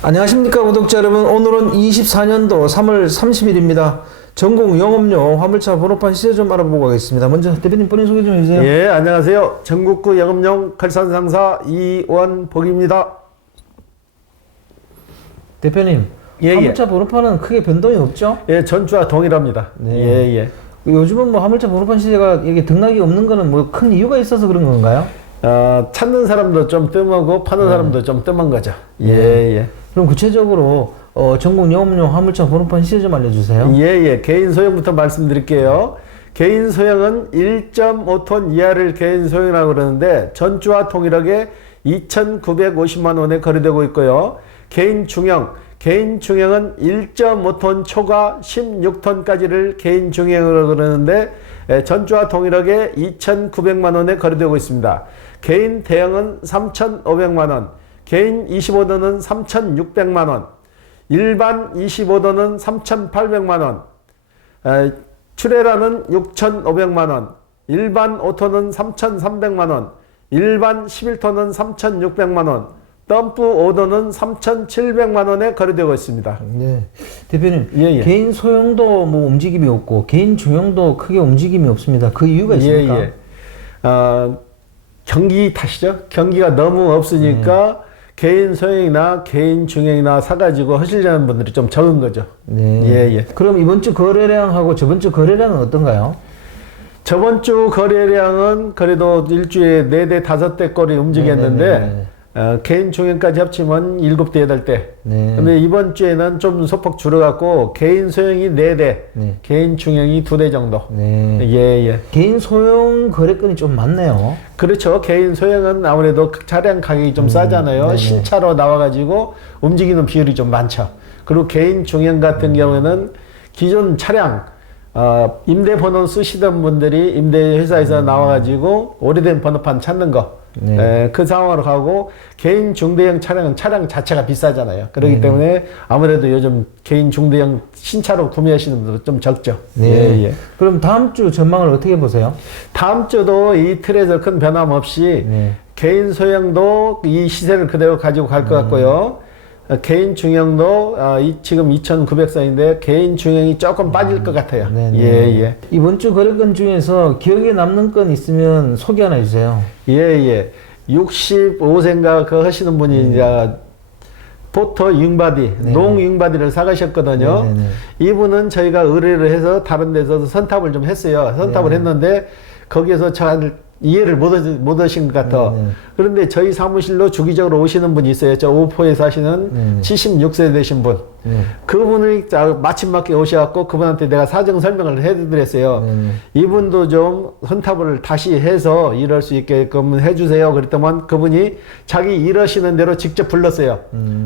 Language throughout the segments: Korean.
안녕하십니까 구독자 여러분. 오늘은 24년도 3월 30일입니다. 전국 영업용 화물차 번호판 시세 좀 알아보고 가겠습니다. 먼저 대표님 본인 소개 좀 해주세요. 예, 안녕하세요. 전국구 영업용 칼산상사 이원복입니다. 대표님, 예, 화물차 번호판은 크게 변동이 없죠? 예, 전주와 동일합니다. 네. 예, 예. 요즘은 뭐 화물차 번호판 시세가 이게 등락이 없는 거는 뭐 큰 이유가 있어서 그런 건가요? 찾는 사람도 좀 뜸하고 파는 사람도 좀 뜸한 거죠. 예, 예. 그럼 구체적으로 전국 영업용 화물차 번호판 시세 좀 알려주세요. 예, 예. 개인 소형부터 말씀드릴게요. 개인 소형은 1.5톤 이하를 개인 소형이라고 그러는데 전주와 동일하게 2,950만 원에 거래되고 있고요. 개인 중형은 1.5톤 초과 16톤까지를 개인 중형으로 그러는데 전주와 동일하게 2,900만 원에 거래되고 있습니다. 개인 대형은 3,500만 원, 개인 25톤은 3,600만 원, 일반 25톤은 3,800만 원, 트레라는 6,500만 원, 일반 5톤은 3,300만 원, 일반 11톤은 3,600만 원, 덤프 5톤은 3,700만 원에 거래되고 있습니다. 네, 대표님, 예, 예. 개인 소형도 뭐 움직임이 없고 개인 중형도 크게 움직임이 없습니다. 그 이유가 있습니까? 예, 예. 경기 탓이죠. 경기가 너무 없으니까 개인 소형이나 개인 중형이나 사가지고 하시려는 분들이 좀 적은 거죠. 네. 예, 예. 그럼 이번 주 거래량하고 저번 주 거래량은 어떤가요? 저번 주 거래량은 그래도 일주일에 4대, 5대 꼴이 움직였는데, 네네네. 개인 중형까지 합치면 7대, 8대. 네. 근데 이번 주에는 좀 소폭 줄어갖고, 개인 소형이 4대, 네. 개인 중형이 2대 정도. 네. 예, 예. 개인 소형 거래건이 좀 많네요. 그렇죠. 개인 소형은 아무래도 차량 가격이 좀 싸잖아요. 네네. 신차로 나와가지고 움직이는 비율이 좀 많죠. 그리고 개인 중형 같은 경우에는 기존 차량, 임대 번호 쓰시던 분들이 임대회사에서 나와가지고 오래된 번호판 찾는 거. 네. 그 상황으로 가고 개인 중대형 차량은 차량 자체가 비싸잖아요. 그렇기 때문에 아무래도 요즘 개인 중대형 신차로 구매하시는 분들은 좀 적죠. 네. 예, 예. 그럼 다음 주 전망을 어떻게 보세요? 다음 주도 이 틀에서 큰 변함 없이 네. 개인 소형도 이 시세를 그대로 가지고 갈 것 같고요. 개인 중형도 지금 2,900선인데 개인 중형이 조금 빠질 것 같아요. 네네. 예, 예. 이번 주 거래건 중에서 기억에 남는 건 있으면 소개 하나 해주세요. 예, 예. 65세인가 그 하시는 분이 이제 포터 윙바디, 네네. 농 윙바디를 사가셨거든요. 네네네. 이분은 저희가 의뢰를 해서 다른 데서 선탑을 좀 했어요. 선탑을 했는데 거기에서 잘 이해를 못 하신 것 같아. 네네. 그런데 저희 사무실로 주기적으로 오시는 분이 있어요. 저 오포에 사시는 76세 되신 분. 그분이 마침 맞게 오셔갖고 그분한테 내가 사정 설명을 해드렸어요. 이분도 좀 선탑을 다시 해서 일할 수 있게끔 해주세요. 그랬더만 그분이 자기 일하시는 대로 직접 불렀어요.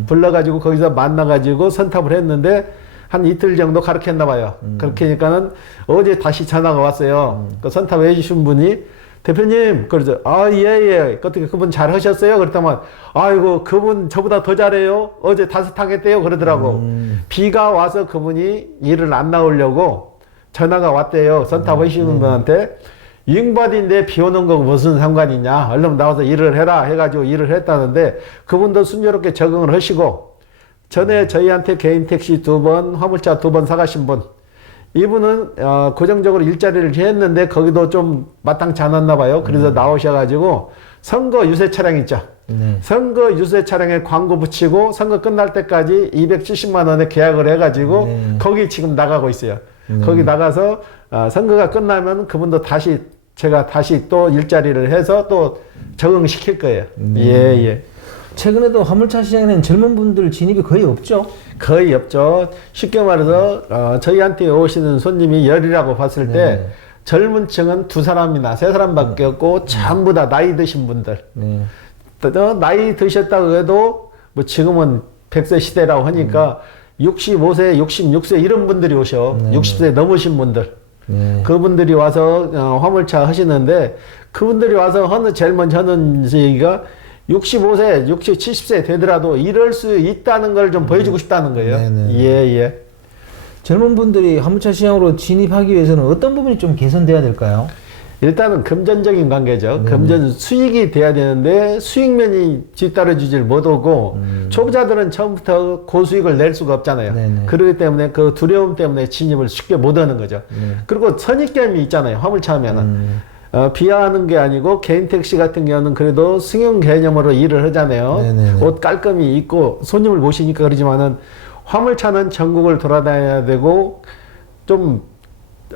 불러가지고 거기서 만나가지고 선탑을 했는데 한 이틀 정도 가르쳤나 봐요. 그렇게 하니까는 어제 다시 전화가 왔어요. 그 선탑 해주신 분이 대표님, 그러죠. 예, 예. 어떻게 그분 잘 하셨어요? 그랬더만, 아이고, 그분 저보다 더 잘해요? 어제 5탕 했대요? 그러더라고. 비가 와서 그분이 일을 안 나오려고 전화가 왔대요. 선탑 하시는 분한테. 윙바디인데 비 오는 거 무슨 상관이냐? 얼른 나와서 일을 해라. 해가지고 일을 했다는데, 그분도 순조롭게 적응을 하시고, 전에 저희한테 개인 택시 2번, 화물차 2번 사가신 분, 이분은 고정적으로 일자리를 했는데 거기도 좀 마땅치 않았나 봐요. 그래서 나오셔가지고 선거 유세 차량 있죠. 선거 유세 차량에 광고 붙이고 선거 끝날 때까지 270만 원에 계약을 해가지고 거기 지금 나가고 있어요. 거기 나가서 선거가 끝나면 그분도 제가 다시 또 일자리를 해서 또 적응시킬 거예요. 예, 예. 최근에도 화물차 시장에는 젊은 분들 진입이 거의 없죠? 거의 없죠. 쉽게 말해서 저희한테 오시는 손님이 열이라고 봤을 때 젊은 층은 2사람이나 3사람밖에 없고 전부 다 나이 드신 분들. 나이 드셨다고 해도 뭐 지금은 100세 시대라고 하니까 65세, 66세 이런 분들이 오셔. 60세 넘으신 분들. 그분들이 와서 화물차 하시는데 그분들이 와서 제일 먼저 하는 얘기가 65세, 60, 70세 되더라도 이럴 수 있다는 걸 좀 보여주고 싶다는 거예요. 예, 예. 젊은 분들이 화물차 시장으로 진입하기 위해서는 어떤 부분이 좀 개선돼야 될까요? 일단은 금전적인 관계죠. 금전 수익이 돼야 되는데 수익면이 뒤따라주질 못하고 초보자들은 처음부터 고수익을 낼 수가 없잖아요. 네네. 그렇기 때문에 그 두려움 때문에 진입을 쉽게 못하는 거죠. 그리고 선입견이 있잖아요. 화물차 하면은. 비하하는 게 아니고 개인 택시 같은 경우는 그래도 승용 개념으로 일을 하잖아요. 네네네. 옷 깔끔히 입고 손님을 모시니까 그러지만은 화물차는 전국을 돌아다녀야 되고 좀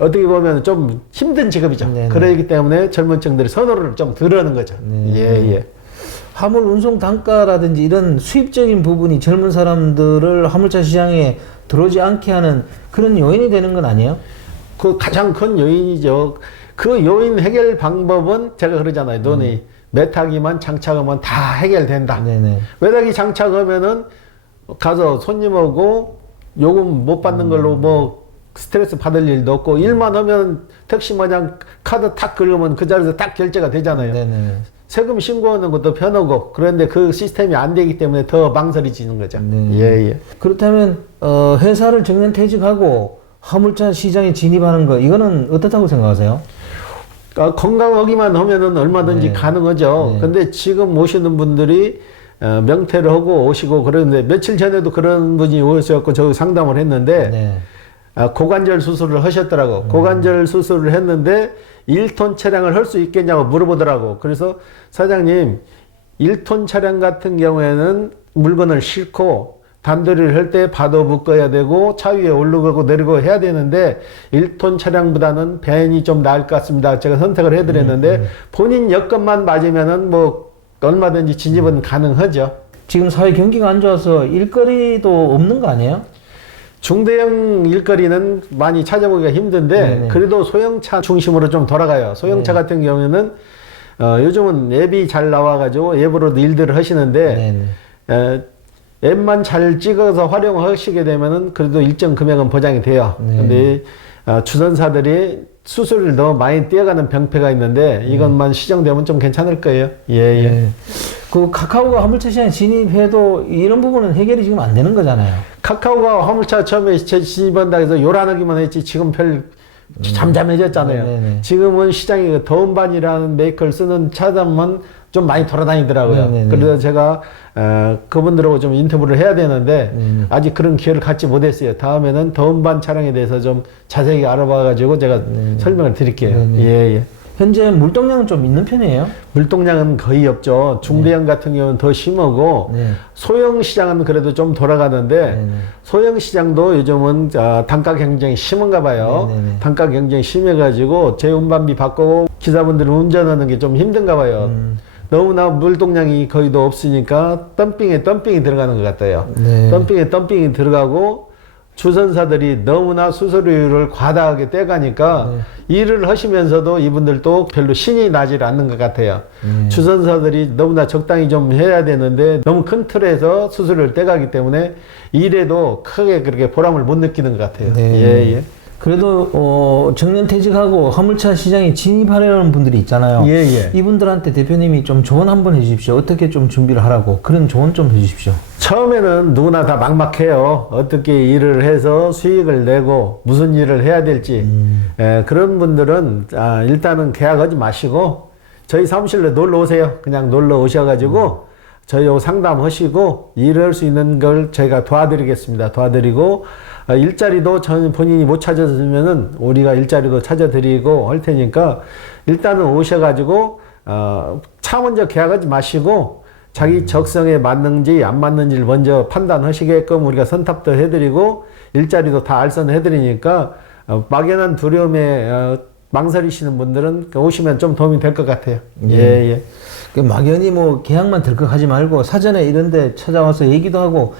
어떻게 보면 좀 힘든 직업이죠. 네네. 그러기 때문에 젊은 층들이 선호를 좀 덜하는 거죠. 예. 화물 운송 단가라든지 이런 수입적인 부분이 젊은 사람들을 화물차 시장에 들어오지 않게 하는 그런 요인이 되는 건 아니에요? 그 가장 큰 요인이죠. 그 요인 해결 방법은 제가 그러잖아요. 너네 매타기만 장착하면 다 해결된다. 네네. 매타기 장착하면은 가서 손님하고 요금 못 받는 걸로 뭐 스트레스 받을 일도 없고 일만 하면 택시 마냥 카드 탁 긁으면 그 자리에서 딱 결제가 되잖아요. 네네. 세금 신고하는 것도 편하고 그런데 그 시스템이 안 되기 때문에 더 망설여지는 거죠. 네. 예. 그렇다면 회사를 정년 퇴직하고 화물차 시장에 진입하는 거 이거는 어떻다고 생각하세요? 건강하기만 하면은 얼마든지 네. 가능하죠. 네. 근데 지금 오시는 분들이 명퇴를 하고 오시고 그러는데 며칠 전에도 그런 분이 오셨고 저 상담을 했는데 네. 고관절 수술을 하셨더라고. 고관절 수술을 했는데 1톤 차량을 할 수 있겠냐고 물어보더라고. 그래서 사장님 1톤 차량 같은 경우에는 물건을 싣고 단도리를 할 때 바도 묶어야 되고 차 위에 오르고 내리고 해야 되는데 1톤 차량보다는 밴이 좀 나을 것 같습니다. 제가 선택을 해드렸는데 본인 여건만 맞으면은 뭐 얼마든지 진입은 가능하죠. 지금 사회 경기가 안 좋아서 일거리도 없는 거 아니에요? 중대형 일거리는 많이 찾아보기가 힘든데 네네. 그래도 소형차 중심으로 좀 돌아가요. 소형차 같은 경우에는 요즘은 앱이 잘 나와가지고 앱으로도 일들을 하시는데 네네. 앱만 잘 찍어서 활용하시게 되면은 그래도 일정 금액은 보장이 돼요. 네. 근데 주선사들이 수수료를 너무 많이 떼어가는 병폐가 있는데 이것만 시정되면 좀 괜찮을 거예요. 예. 네. 그 카카오가 화물차 시장에 진입해도 이런 부분은 해결이 지금 안 되는 거잖아요. 카카오가 화물차 처음에 진입한다 해서 요란하기만 했지 지금 별 잠잠해졌잖아요. 네네. 지금은 시장에 그 더운반이라는 메이커를 쓰는 차량만 좀 많이 돌아다니더라고요. 네네네. 그래서 제가 그분들하고 좀 인터뷰를 해야 되는데 아직 그런 기회를 갖지 못했어요. 다음에는 더운반 차량에 대해서 좀 자세히 알아봐가지고 제가 설명을 드릴게요. 네네. 예. 현재 물동량은 좀 있는 편이에요? 물동량은 거의 없죠. 중대형 같은 경우는 더 심하고 네. 소형 시장은 그래도 좀 돌아가는데 소형 시장도 요즘은 단가 경쟁이 심한가 봐요. 네네네. 단가 경쟁이 심해가지고 재운반비 받고 기사분들은 운전하는 게 좀 힘든가 봐요. 너무나 물동량이 거의도 없으니까 덤핑에 들어가는 것 같아요. 네. 덤핑에 들어가고 주선사들이 너무나 수수료를 과다하게 떼가니까 일을 하시면서도 이분들도 별로 신이 나질 않는 것 같아요. 주선사들이 너무나 적당히 좀 해야 되는데 너무 큰 틀에서 수수료를 떼가기 때문에 일에도 크게 그렇게 보람을 못 느끼는 것 같아요. 네. 예. 그래도 정년 퇴직하고 화물차 시장에 진입하려는 분들이 있잖아요. 예. 이분들한테 대표님이 좀 조언 한번 해주십시오. 어떻게 좀 준비를 하라고 그런 조언 좀 해주십시오. 처음에는 누구나 다 막막해요. 어떻게 일을 해서 수익을 내고 무슨 일을 해야 될지. 그런 분들은 일단은 계약하지 마시고 저희 사무실로 놀러 오세요. 그냥 놀러 오셔가지고 저희하고 상담하시고 일을 할 수 있는 걸 저희가 도와드리겠습니다. 도와드리고 일자리도 전 본인이 못 찾았으면은 우리가 일자리도 찾아드리고 할 테니까 일단은 오셔가지고 차 먼저 계약하지 마시고 자기 적성에 맞는지 안 맞는지를 먼저 판단하시게끔 우리가 선탑도 해드리고 일자리도 다 알선해드리니까 막연한 두려움에 망설이시는 분들은 오시면 좀 도움이 될 것 같아요. 예. 그 막연히 뭐 계약만 들컥하지 말고 사전에 이런데 찾아와서 얘기도 하고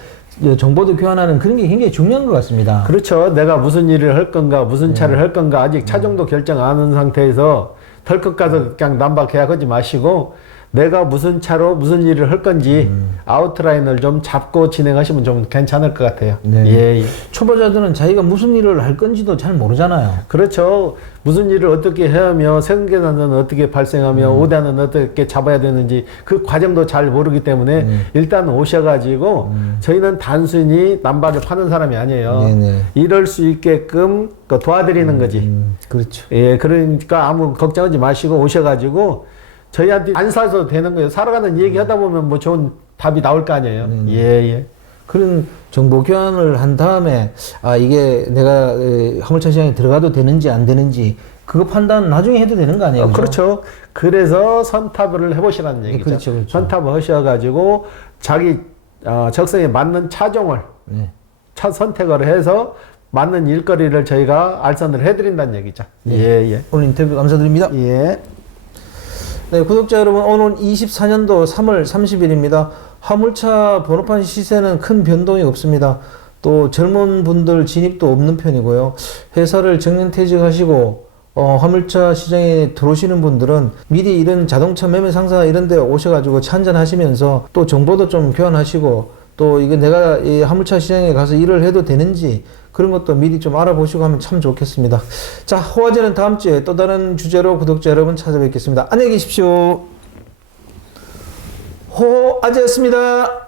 정보도 교환하는 그런 게 굉장히 중요한 것 같습니다. 그렇죠. 내가 무슨 일을 할 건가, 무슨 차를 할 건가 아직 차종도 결정 안 한 상태에서 덜컥 가서 그냥 남바 계약하지 마시고 내가 무슨 차로 무슨 일을 할 건지 아웃라인을 좀 잡고 진행하시면 좀 괜찮을 것 같아요. 네. 예, 예. 초보자들은 자기가 무슨 일을 할 건지도 잘 모르잖아요. 그렇죠. 무슨 일을 어떻게 해야 하며 생계단은 어떻게 발생하며 오단은 어떻게 잡아야 되는지 그 과정도 잘 모르기 때문에 일단 오셔가지고 저희는 단순히 남발을 파는 사람이 아니에요. 네네. 이럴 수 있게끔 그 도와드리는 거지. 그렇죠. 예, 그러니까 아무 걱정하지 마시고 오셔가지고 저희한테 안 사서 되는 거예요. 살아가는 얘기 하다 보면 뭐 좋은 답이 나올 거 아니에요. 예, 예. 그런 정보 교환을 한 다음에 아 이게 내가 화물차 시장에 들어가도 되는지 안 되는지 그거 판단 나중에 해도 되는 거 아니에요? 그렇죠. 그래서 선탑을 해보시라는 얘기죠. 그렇죠, 그렇죠. 선탑을 하셔가지고 자기 적성에 맞는 차종을 네. 차 선택을 해서 맞는 일거리를 저희가 알선을 해드린다는 얘기죠. 네. 예, 예. 오늘 인터뷰 감사드립니다. 예. 네, 구독자 여러분, 오늘 24년도 3월 30일입니다. 화물차 번호판 시세는 큰 변동이 없습니다. 또 젊은 분들 진입도 없는 편이고요. 회사를 정년퇴직하시고 화물차 시장에 들어오시는 분들은 미리 이런 자동차 매매 상사 이런 데 오셔가지고 차 한잔 하시면서 또 정보도 좀 교환하시고 또 이게 내가 이 화물차 시장에 가서 일을 해도 되는지 그런 것도 미리 좀 알아보시고 하면 참 좋겠습니다. 자, 호화제는 다음 주에 또 다른 주제로 구독자 여러분 찾아뵙겠습니다. 안녕히 계십시오. 호화제였습니다.